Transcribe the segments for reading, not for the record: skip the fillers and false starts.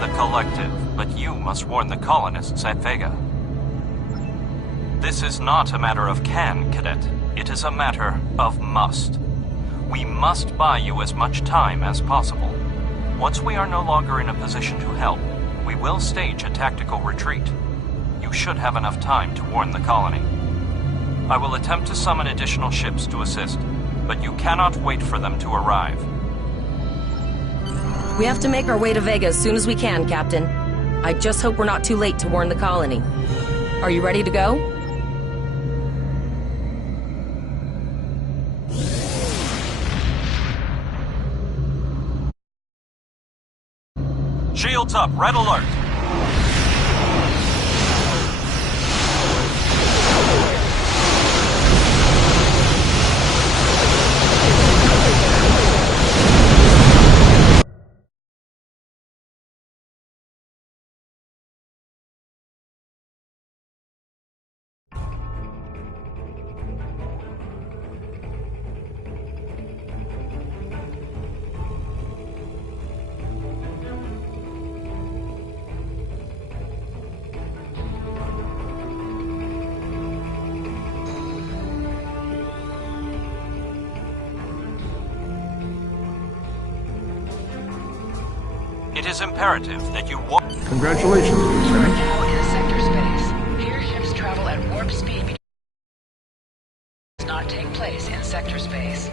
the Collective, but you must warn the colonists at Vega. This is not a matter of can, Cadet. It is a matter of must. We must buy you as much time as possible. Once we are no longer in a position to help, we will stage a tactical retreat. You should have enough time to warn the colony. I will attempt to summon additional ships to assist, but you cannot wait for them to arrive. We have to make our way to Vega as soon as we can, Captain. I just hope we're not too late to warn the colony. Are you ready to go? Shields up, red alert! It is imperative that you walk. Congratulations, Lieutenant. Now in sector space. Here ships travel at warp speed. Does not take place in sector space.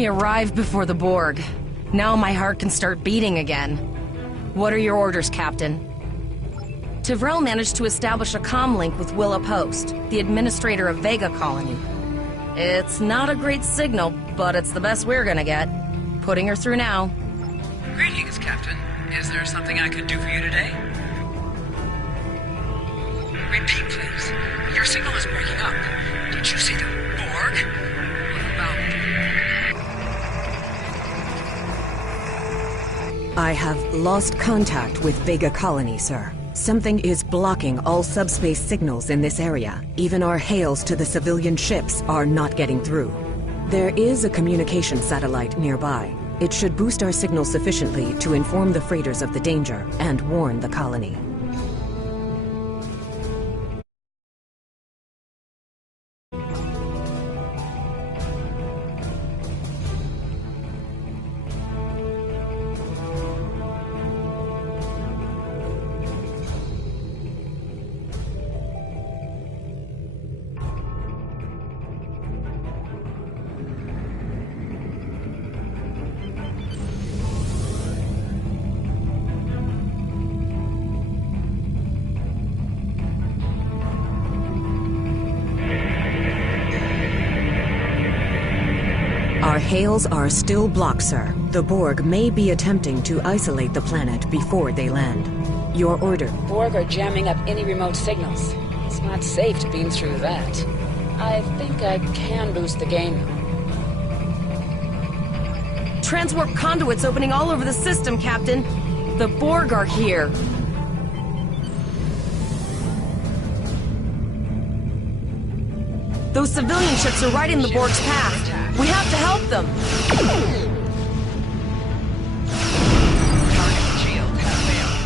We arrived before the Borg. Now my heart can start beating again. What are your orders, Captain? Tivrell managed to establish a comm link with Willa Post, the administrator of Vega Colony. It's not a great signal, but it's the best we're gonna get. Putting her through now. Greetings, Captain. Is there something I could do for you today? Repeat, please. Your signal is breaking up. Did you see the Borg? What about... I have lost contact with Vega Colony, sir. Something is blocking all subspace signals in this area. Even our hails to the civilian ships are not getting through. There is a communication satellite nearby. It should boost our signal sufficiently to inform the freighters of the danger and warn the colony. Our hails are still blocked, sir. The Borg may be attempting to isolate the planet before they land. Your order. Borg are jamming up any remote signals. It's not safe to beam through that. I think I can boost the game. Transwarp conduits opening all over the system, Captain. The Borg are here. Those civilian ships are right in the Borg's path. We have to help them. Target shield has failed.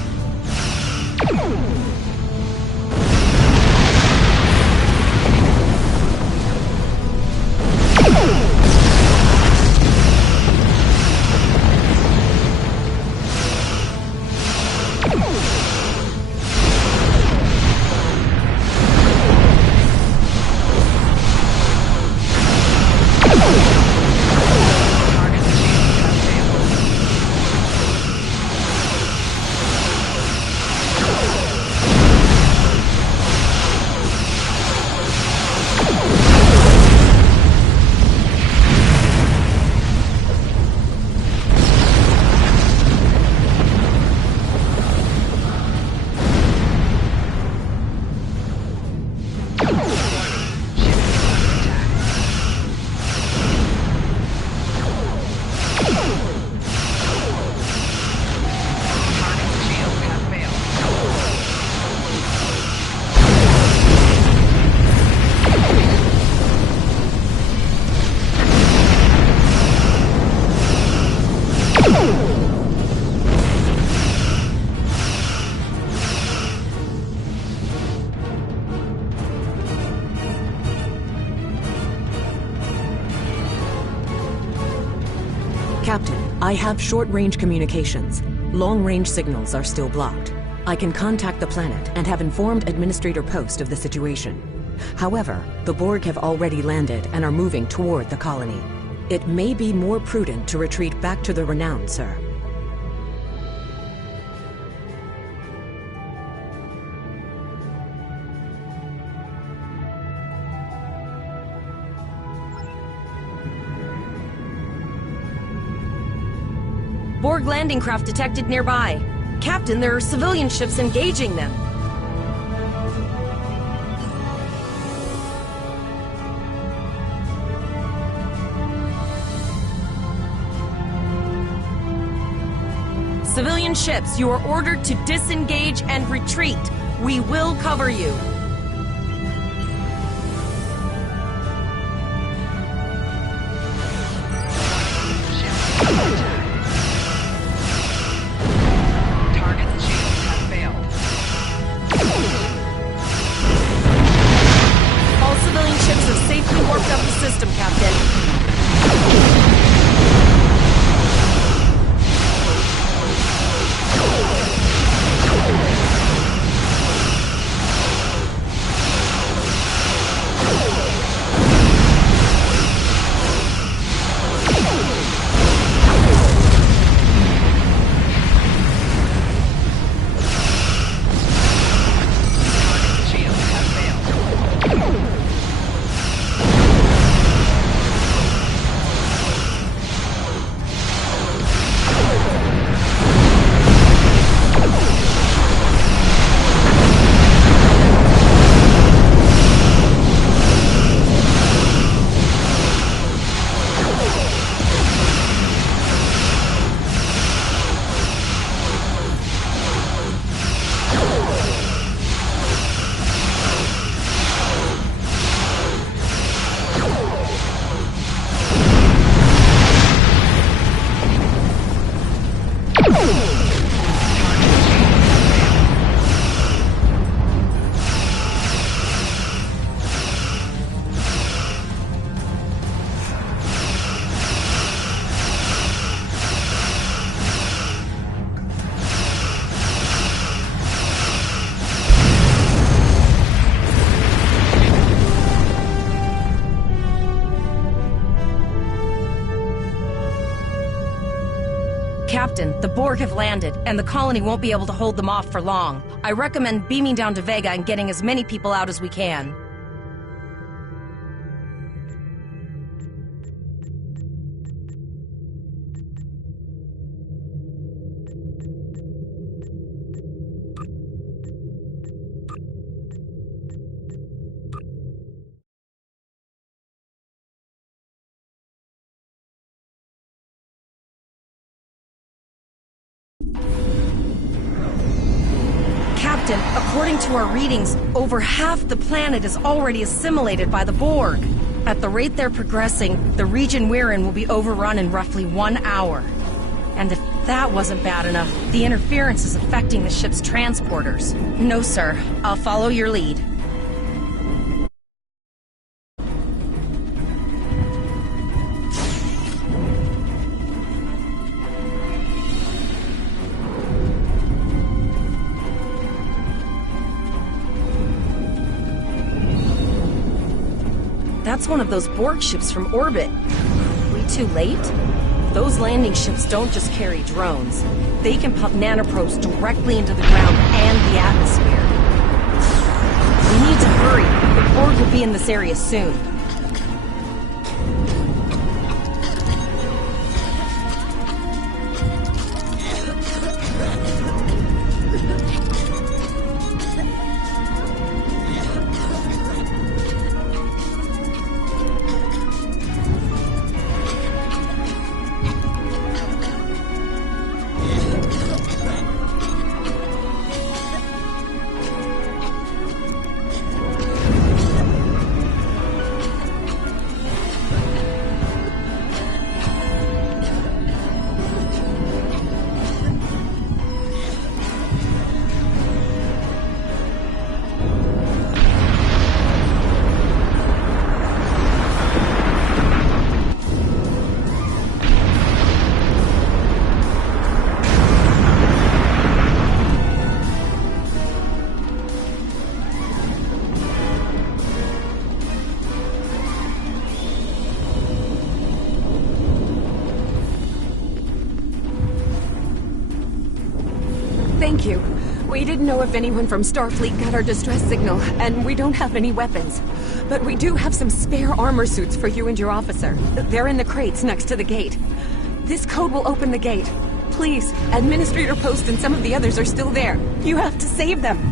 Captain, I have short-range communications. Long-range signals are still blocked. I can contact the planet and have informed Administrator Post of the situation. However, the Borg have already landed and are moving toward the colony. It may be more prudent to retreat back to the Renown, sir. Borg landing craft detected nearby. Captain, there are civilian ships engaging them. Civilian ships, you are ordered to disengage and retreat. We will cover you. Warped up the system, Captain. Captain, the Borg have landed, and the colony won't be able to hold them off for long. I recommend beaming down to Vega and getting as many people out as we can. Captain, according to our readings, over half the planet is already assimilated by the Borg. At the rate they're progressing, the region we're in will be overrun in roughly 1 hour. And if that wasn't bad enough, the interference is affecting the ship's transporters. No, sir. I'll follow your lead. That's one of those Borg ships from orbit. Are we too late? Those landing ships don't just carry drones. They can pump nanoprobes directly into the ground and the atmosphere. We need to hurry. The Borg will be in this area soon. Thank you. We didn't know if anyone from Starfleet got our distress signal, and we don't have any weapons. But we do have some spare armor suits for you and your officer. They're in the crates next to the gate. This code will open the gate. Please, Administrator Post and some of the others are still there. You have to save them.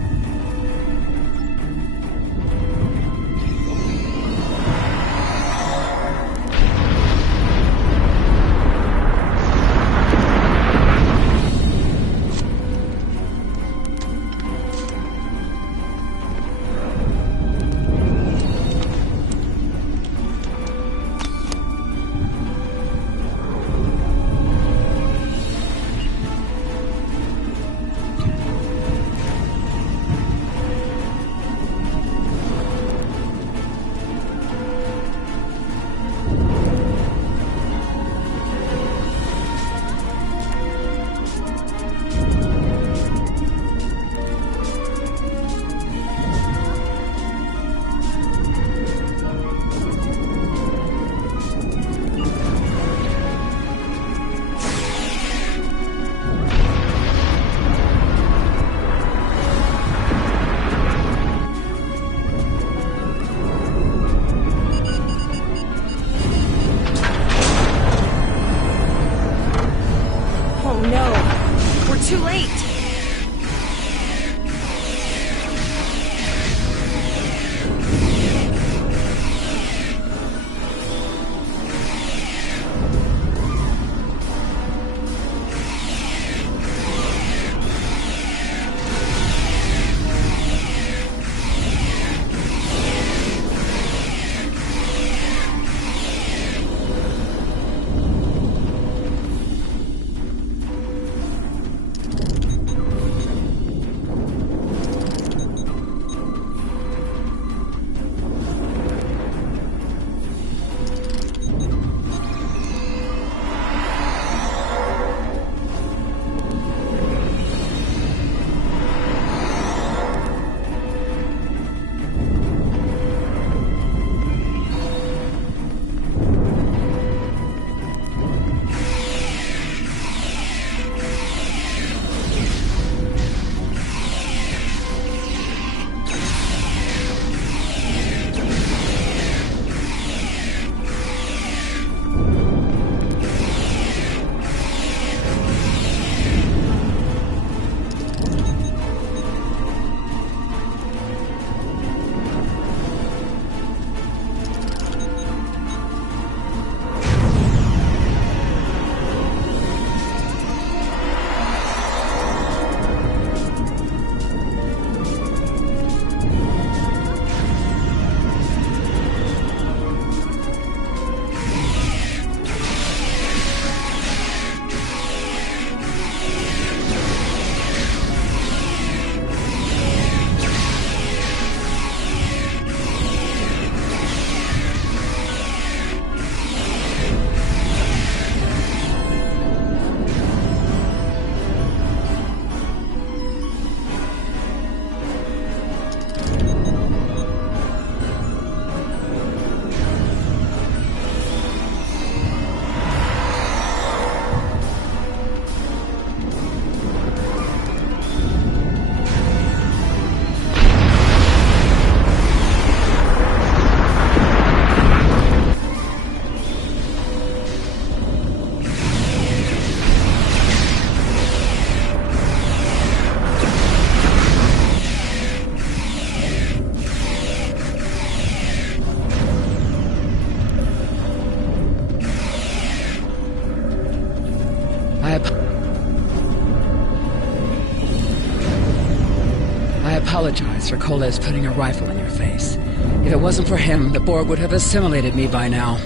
Enhancer Coles putting a rifle in your face. If it wasn't for him, the Borg would have assimilated me by now.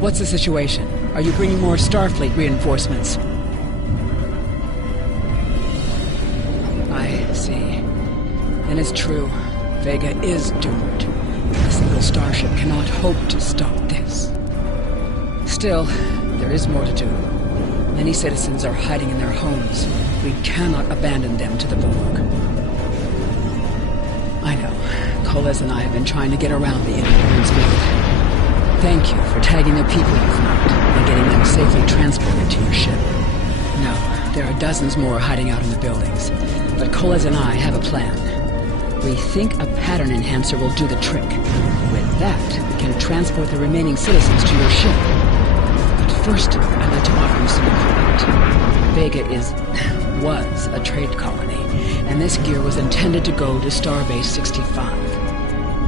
What's the situation? Are you bringing more Starfleet reinforcements? I see. Then it's true. Vega is doomed. A single starship cannot hope to stop this. Still, there is more to do. Many citizens are hiding in their homes. We cannot abandon them to the Borg. I know. Coles and I have been trying to get around the interference gate. Thank you for tagging the people you found and getting them safely transported to your ship. No, there are dozens more hiding out in the buildings. But Coles and I have a plan. We think a pattern enhancer will do the trick. With that, we can transport the remaining citizens to your ship. But first, I'd like to offer you some equipment. Vega was a trade colony, and this gear was intended to go to Starbase 65.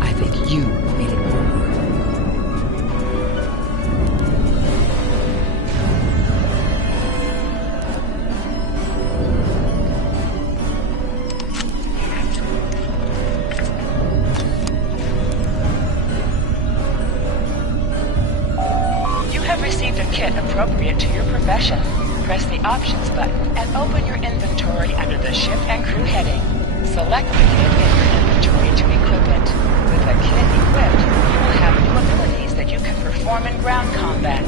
I think you made it work. You have received a kit appropriate to your profession. Press the Options button and open your inventory under the Ship and Crew heading. Select the kit in your inventory to equip it. With the kit equipped, you will have new abilities that you can perform in ground combat.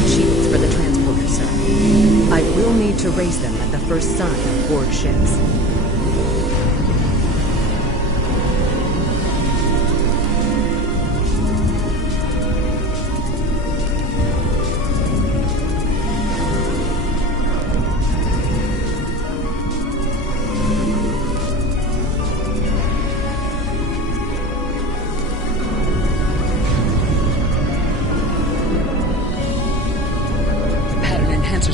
Shields for the transporter, sir. I will need to raise them at the first sign of Borg ships.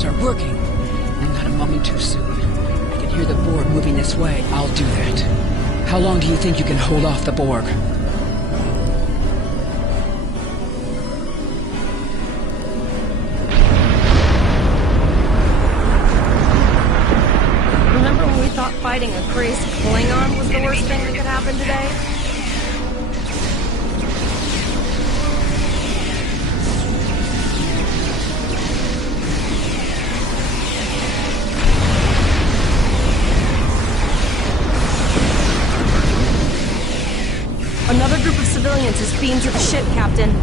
Are working. And not a moment too soon. I can hear the Borg moving this way. I'll do that. How long do you think you can hold off the Borg? Remember when we thought fighting a crazy Klingon was the worst thing that could happen today? Another group of civilians is beamed to the ship, Captain.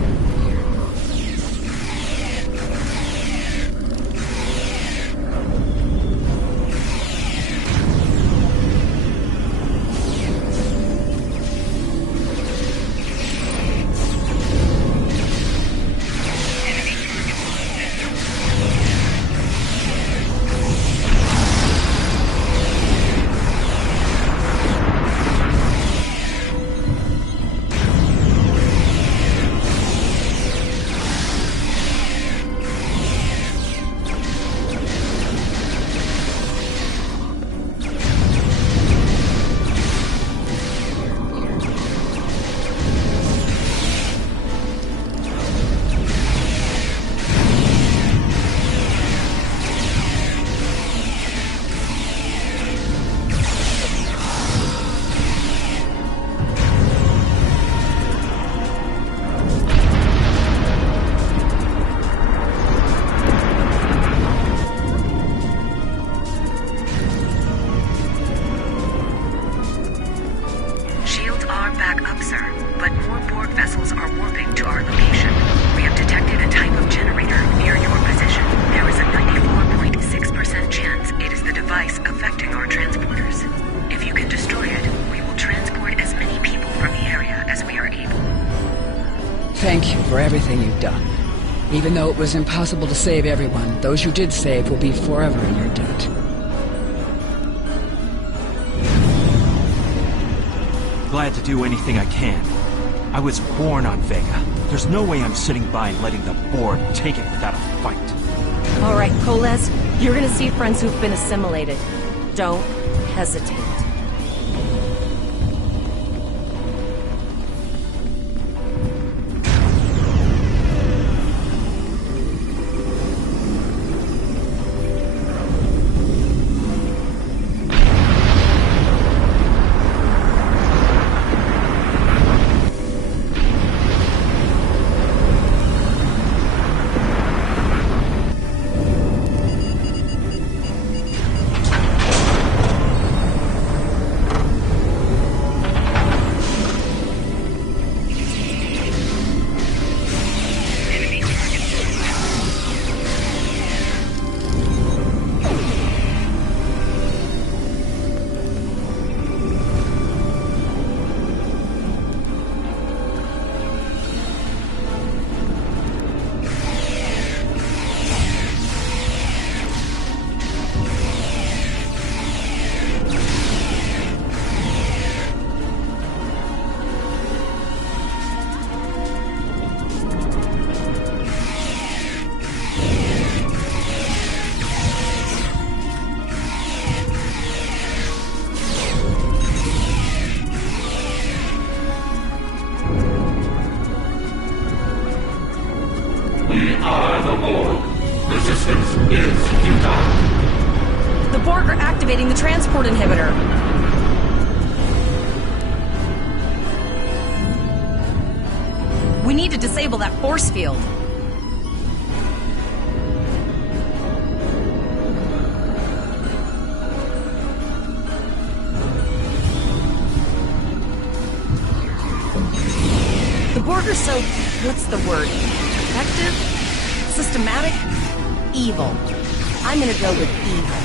done. Even though it was impossible to save everyone, those you did save will be forever in your debt. Glad to do anything I can. I was born on Vega. There's no way I'm sitting by and letting the Borg take it without a fight. All right, Koles, you're gonna see friends who've been assimilated. Don't hesitate. We are the Borg. Resistance is futile. The Borg are activating the transport inhibitor. We need to disable that force field. The Borg are so... what's the word? Effective? Systematic? Evil. I'm gonna go with evil.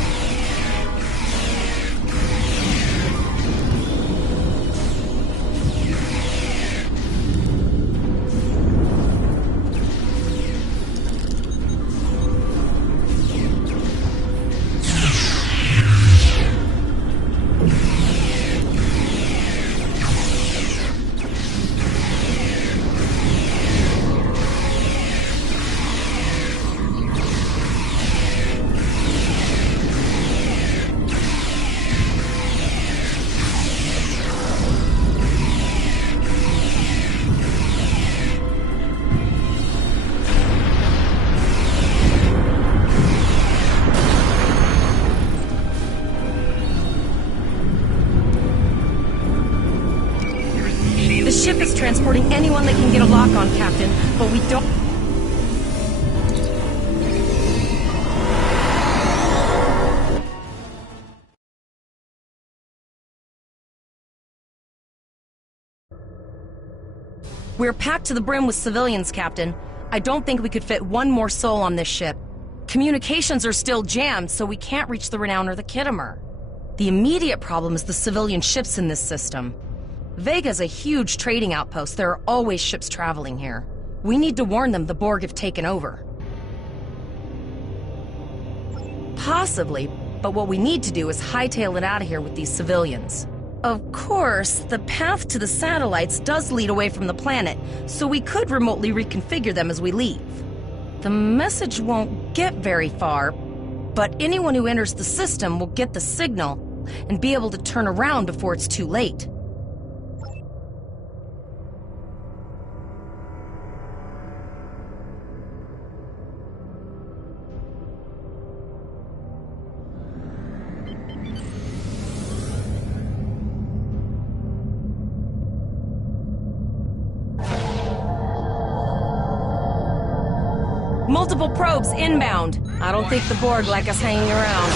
The ship is transporting anyone they can get a lock on, Captain, but we don't... We're packed to the brim with civilians, Captain. I don't think we could fit one more soul on this ship. Communications are still jammed, so we can't reach the Renown or the Kittimer. The immediate problem is the civilian ships in this system. Vega's a huge trading outpost. There are always ships traveling here. We need to warn them the Borg have taken over. Possibly, but what we need to do is hightail it out of here with these civilians. Of course, the path to the satellites does lead away from the planet, so we could remotely reconfigure them as we leave. The message won't get very far, but anyone who enters the system will get the signal and be able to turn around before it's too late. Multiple probes inbound. I don't think the Borg like us hanging around.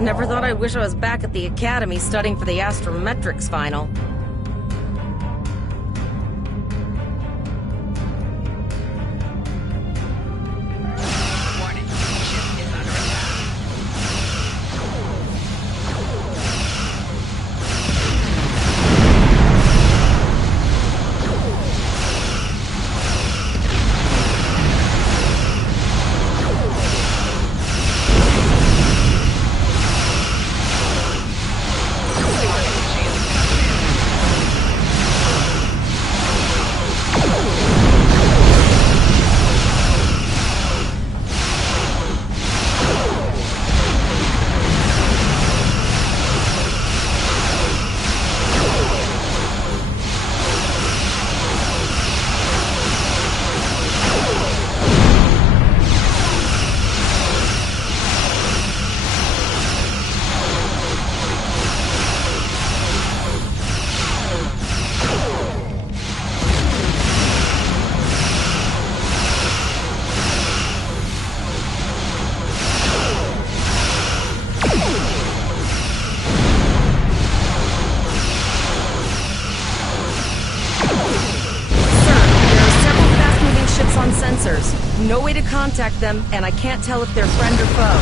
Never thought I'd wish I was back at the academy studying for the astrometrics final. Warning. Ship is under attack. Sensors. No way to contact them, and I can't tell if they're friend or foe.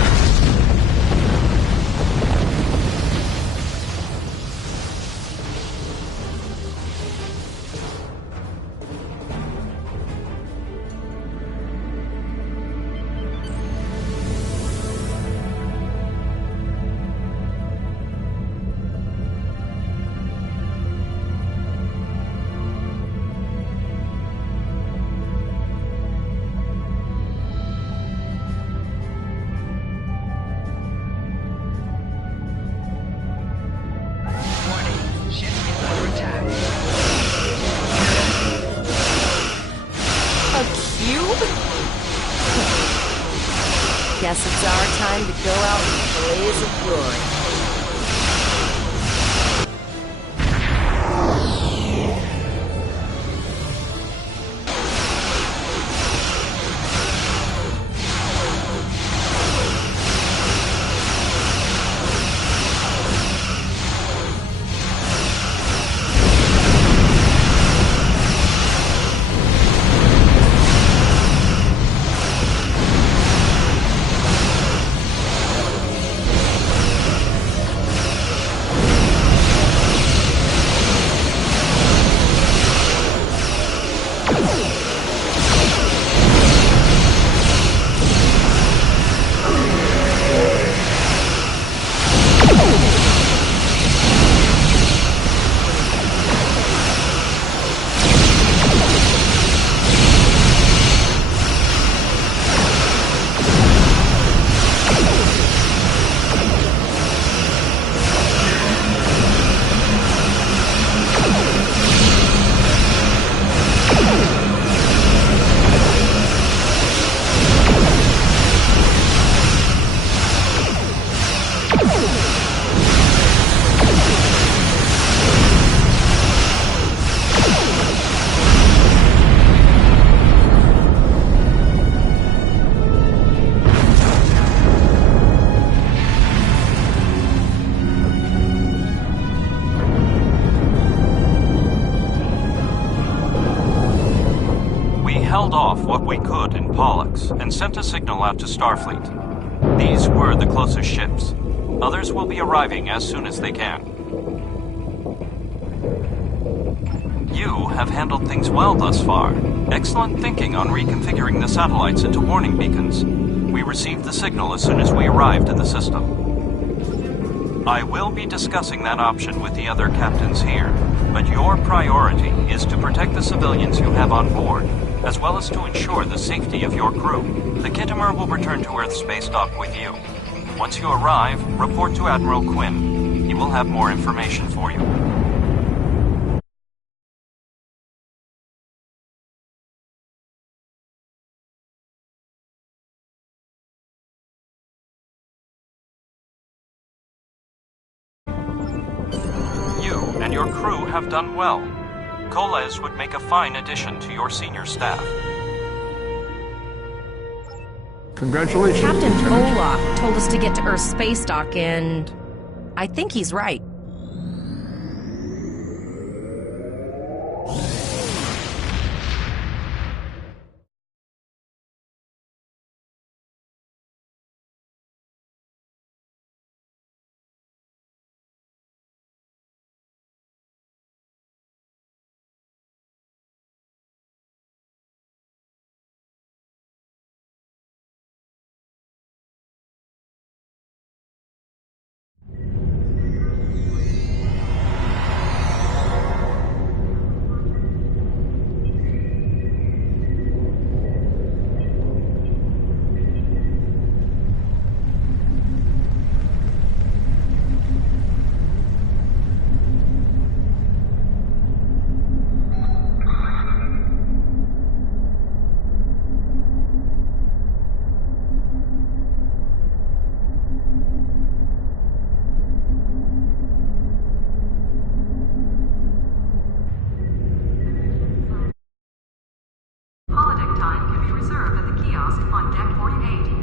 Guess it's our time to go out in a blaze of glory. Held off what we could in Pollux and sent a signal out to Starfleet. These were the closest ships. Others will be arriving as soon as they can. You have handled things well thus far. Excellent thinking on reconfiguring the satellites into warning beacons. We received the signal as soon as we arrived in the system. I will be discussing that option with the other captains here, but your priority is to protect the civilians you have on board, as well as to ensure the safety of your crew. The Kittimer will return to Earth Space Dock with you. Once you arrive, report to Admiral Quinn. He will have more information for you. You and your crew have done well. Koles would make a fine addition to your senior staff. Congratulations, Captain Lieutenant. Volok told us to get to Earth's space dock, and I think he's right. Holodeck time can be reserved at the kiosk on deck 48.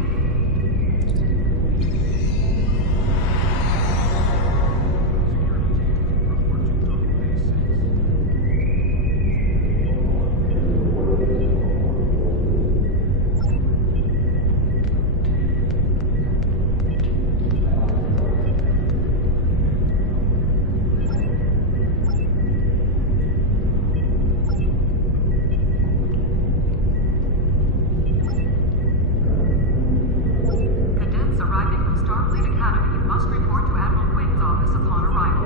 Cadets arriving from Starfleet Academy must report to Admiral Quinn's office upon arrival.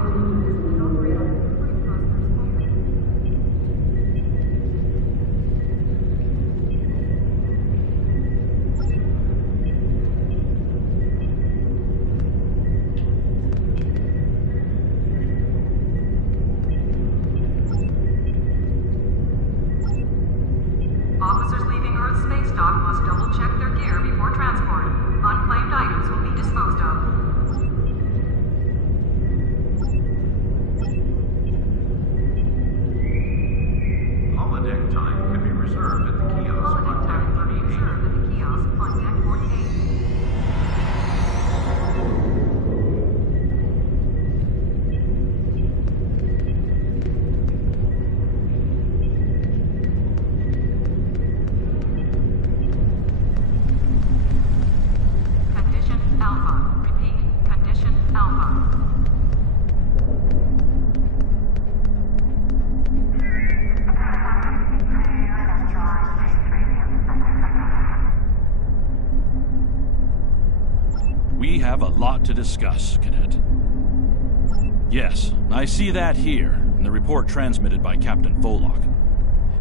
Officers leaving Earth's space dock must double-check their gear before transport. Unclaimed items will be disposed of. Holodeck time can be reserved at the kiosk Holodeck on time deck can be 38. reserved at the kiosk on deck 48. Condition Alpha. Repeat. Condition Alpha. We have a lot to discuss, Cadet. Yes, I see that here, in the report transmitted by Captain Volok.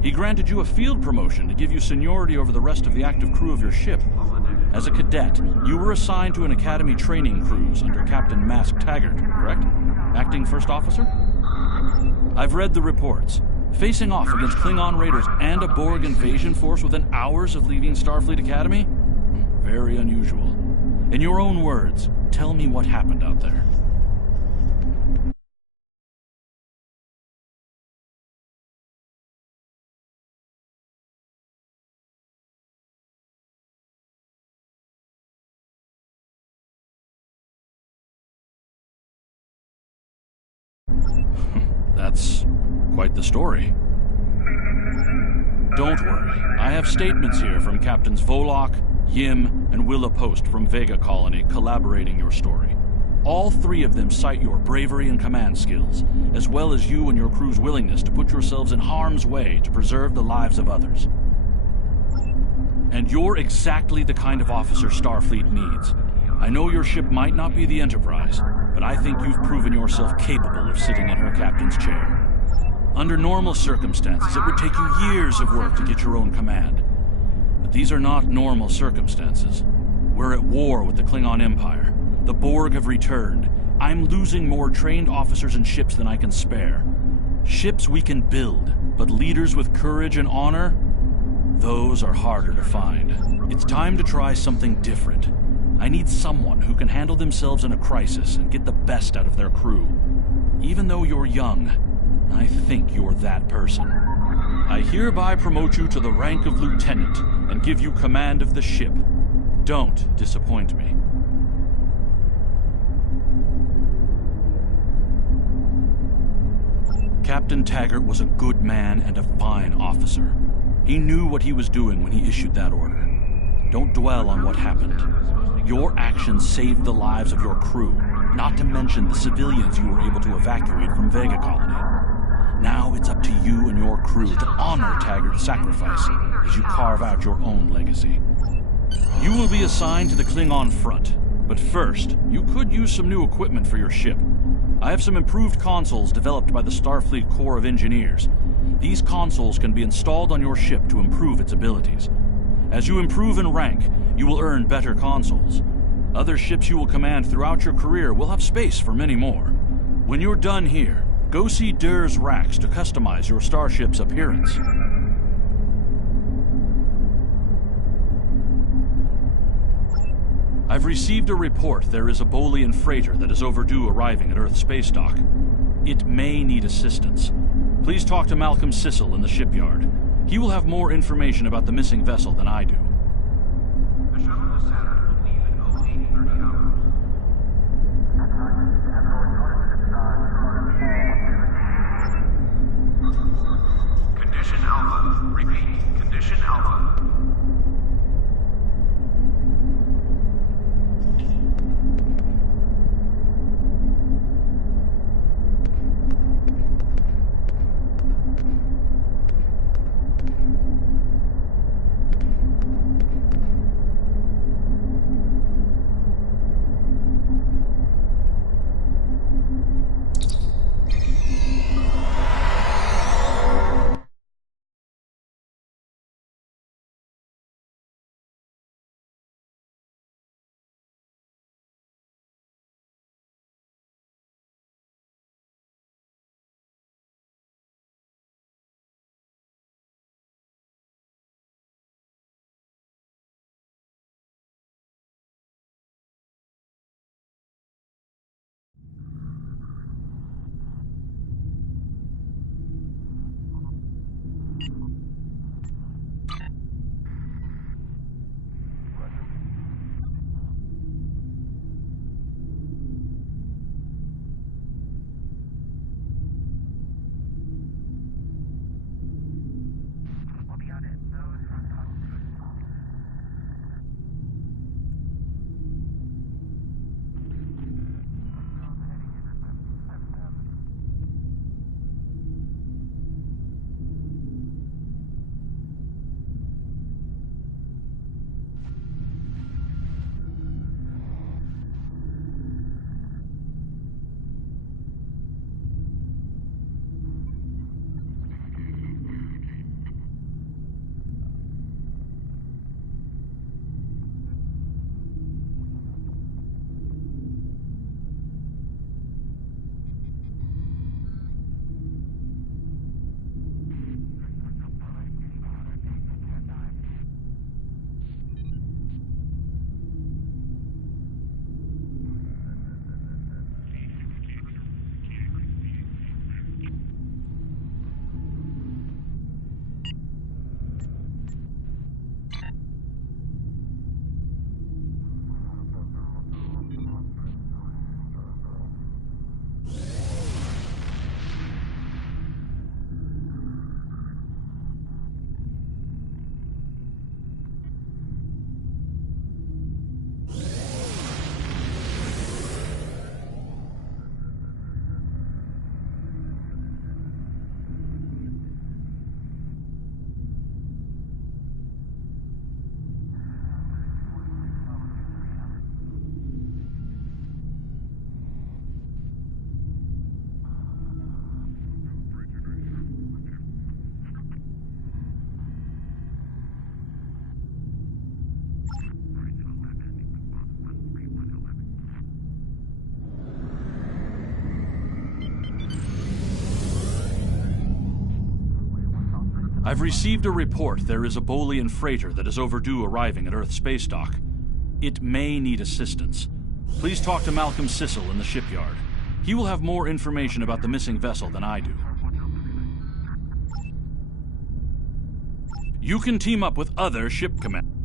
He granted you a field promotion to give you seniority over the rest of the active crew of your ship. As a cadet, you were assigned to an Academy training cruise under Captain Mask Taggart, correct? Acting First Officer? I've read the reports. Facing off against Klingon raiders and a Borg invasion force within hours of leaving Starfleet Academy? Very unusual. In your own words, tell me what happened out there. That's quite the story. Don't worry. I have statements here from Captains Volok, Yim, and Willa Post from Vega Colony collaborating your story. All three of them cite your bravery and command skills, as well as you and your crew's willingness to put yourselves in harm's way to preserve the lives of others. And you're exactly the kind of officer Starfleet needs. I know your ship might not be the Enterprise, but I think you've proven yourself capable of sitting in her captain's chair. Under normal circumstances, it would take you years of work to get your own command. But these are not normal circumstances. We're at war with the Klingon Empire. The Borg have returned. I'm losing more trained officers and ships than I can spare. Ships we can build, but leaders with courage and honor? Those are harder to find. It's time to try something different. I need someone who can handle themselves in a crisis and get the best out of their crew. Even though you're young, I think you're that person. I hereby promote you to the rank of lieutenant and give you command of the ship. Don't disappoint me. Captain Taggart was a good man and a fine officer. He knew what he was doing when he issued that order. Don't dwell on what happened. Your actions saved the lives of your crew, not to mention the civilians you were able to evacuate from Vega Colony. Now it's up to you and your crew to honor Taggart's sacrifice as you carve out your own legacy. You will be assigned to the Klingon front, but first, you could use some new equipment for your ship. I have some improved consoles developed by the Starfleet Corps of Engineers. These consoles can be installed on your ship to improve its abilities. As you improve in rank, you will earn better consoles. Other ships you will command throughout your career will have space for many more. When you're done here, go see Durr's racks to customize your starship's appearance. I've received a report there is a Bolian freighter that is overdue arriving at Earth space dock. It may need assistance. Please talk to Malcolm Sissel in the shipyard. He will have more information about the missing vessel than I do. The shuttle to Saturn will leave in 0830 hours. Condition Alpha. Repeat. Condition Alpha. I've received a report there is a Bolian freighter that is overdue arriving at Earth space dock. It may need assistance. Please talk to Malcolm Sissel in the shipyard. He will have more information about the missing vessel than I do. You can team up with other ship commanders.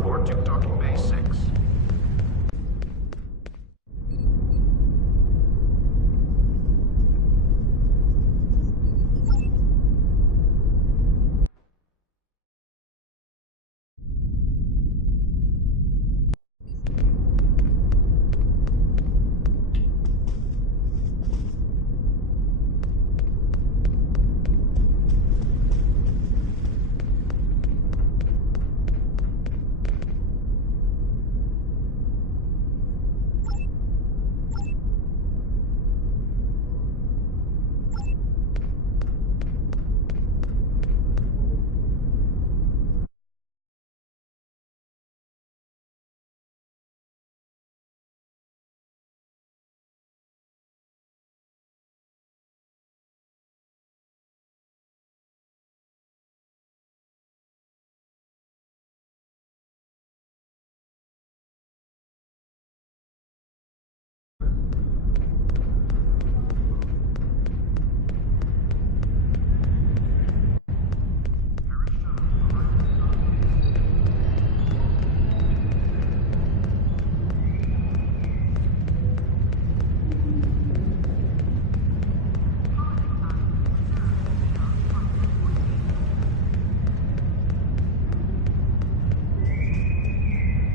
report to docking bay 6.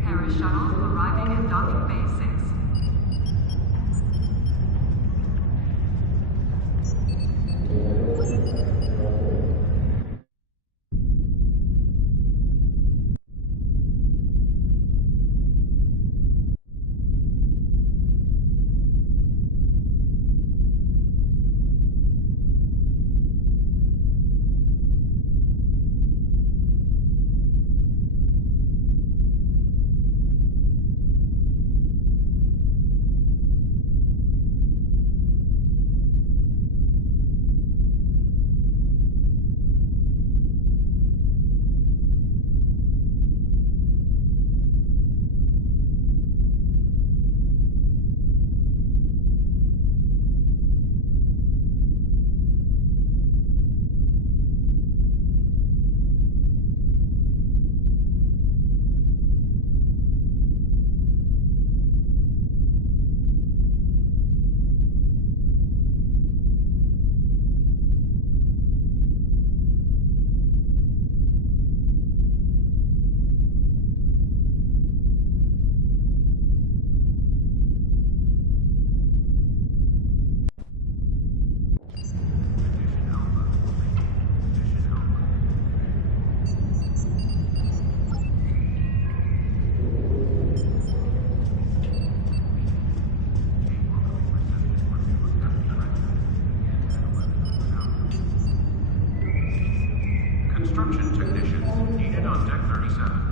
Paris shuttle arriving at docking bay 6. Construction technicians needed on deck 37.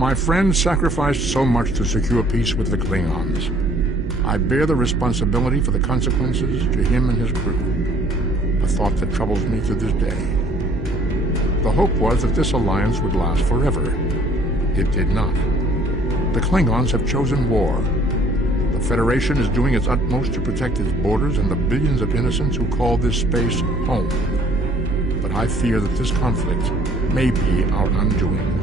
My friend sacrificed so much to secure peace with the Klingons. I bear the responsibility for the consequences to him and his crew, a thought that troubles me to this day. The hope was that this alliance would last forever. It did not. The Klingons have chosen war. The Federation is doing its utmost to protect its borders and the billions of innocents who call this space home. But I fear that this conflict may be our undoing.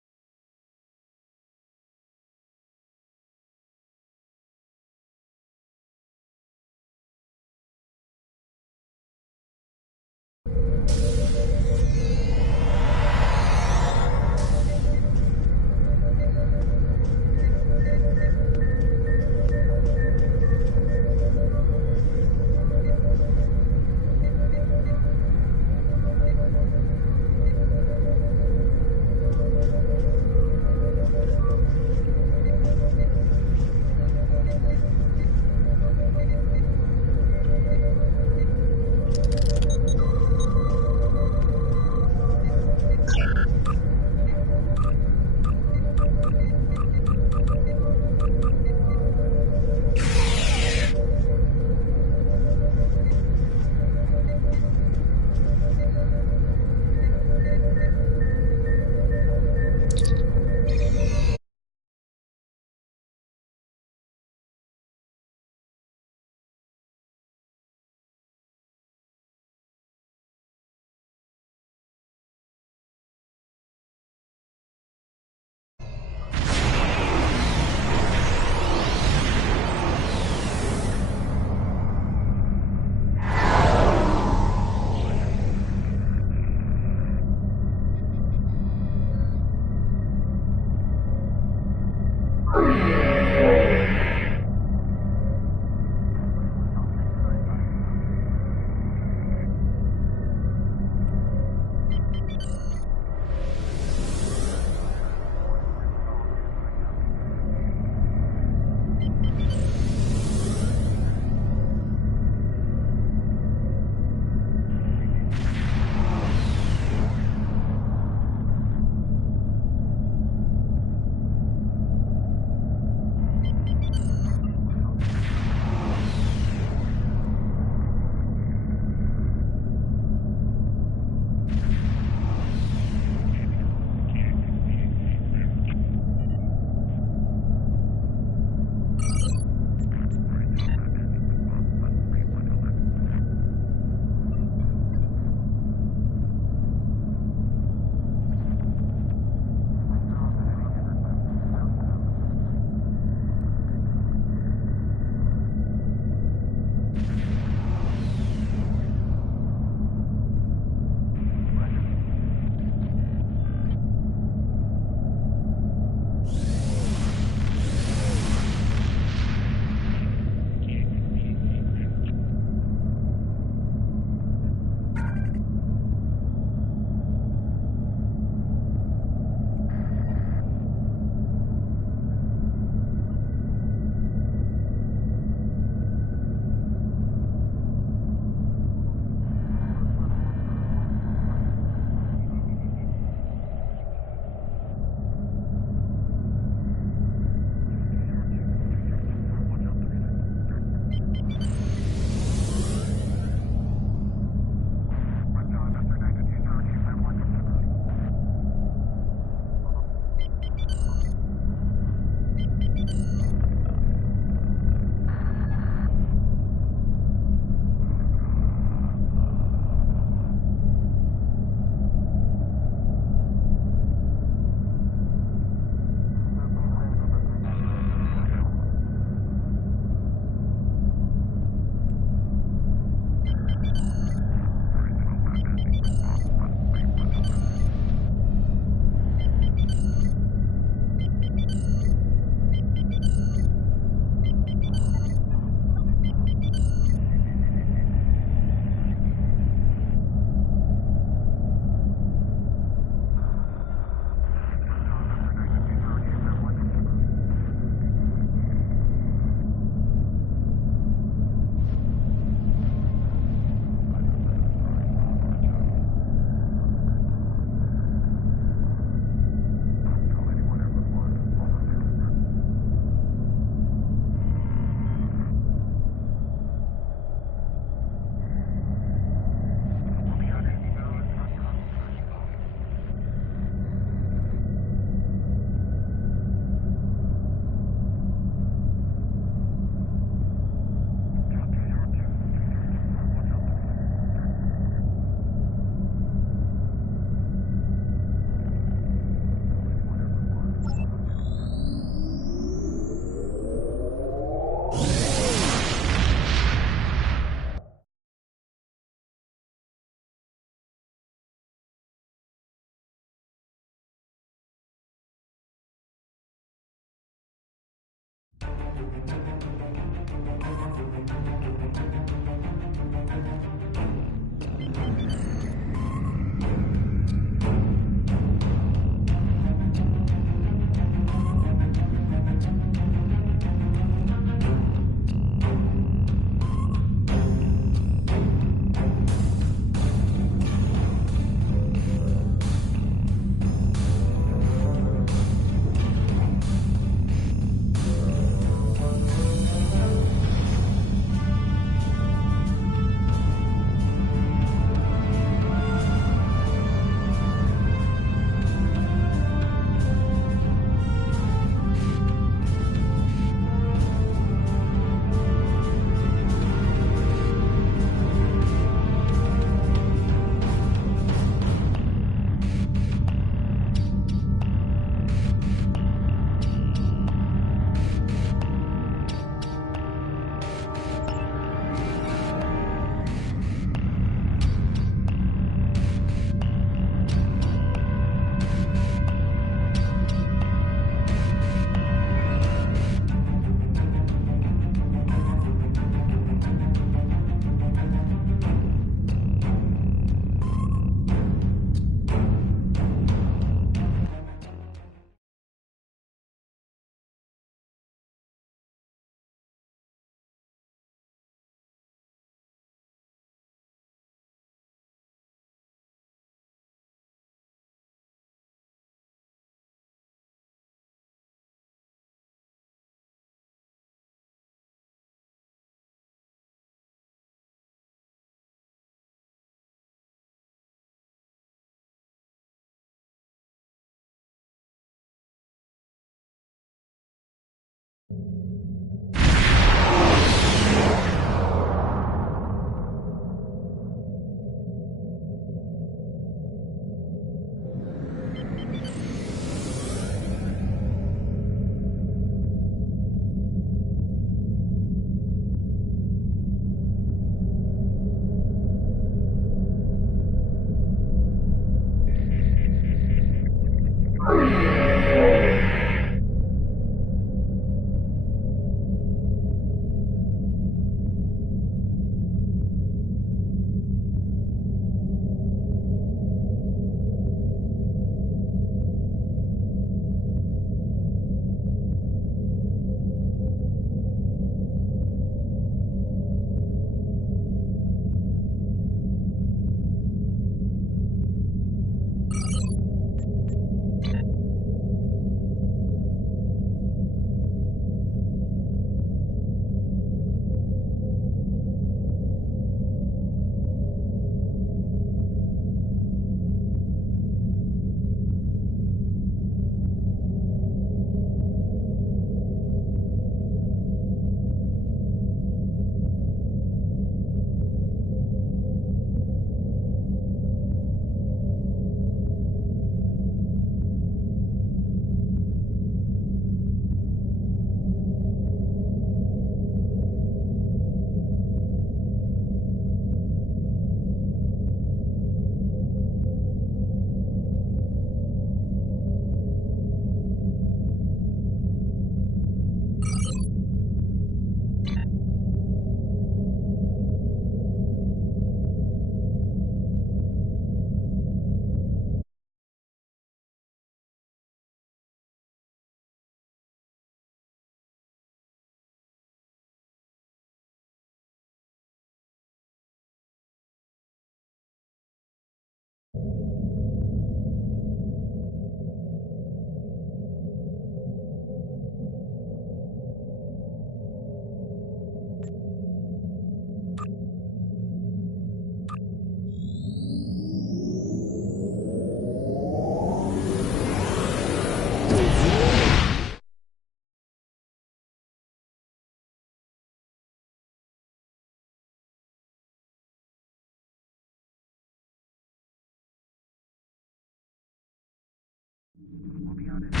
We'll be on it.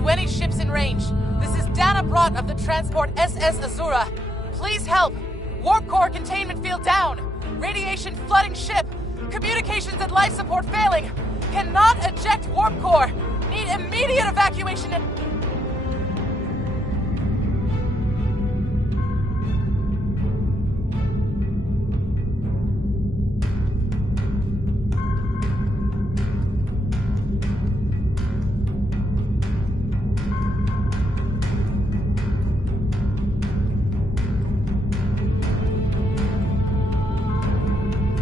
To any ships in range, this is Dana Brott of the transport SS Azura. Please help. Warp core containment field down. Radiation flooding ship. Communications and life support failing. Cannot eject warp core. Need immediate evacuation.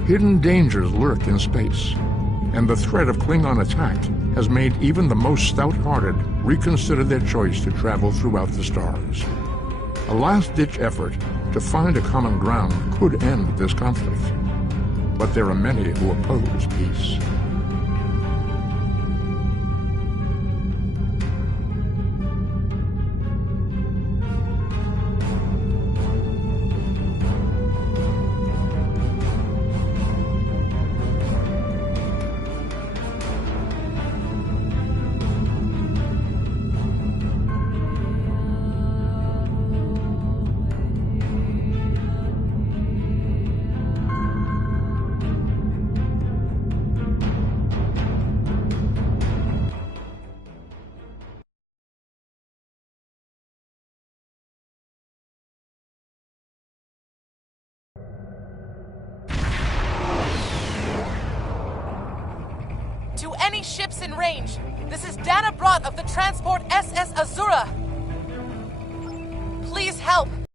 Hidden dangers lurk in space, and the threat of Klingon attack has made even the most stout-hearted reconsider their choice to travel throughout the stars. A last-ditch effort to find a common ground could end this conflict, but there are many who oppose peace. To any ships in range, this is Dana Brott of the transport SS Azura.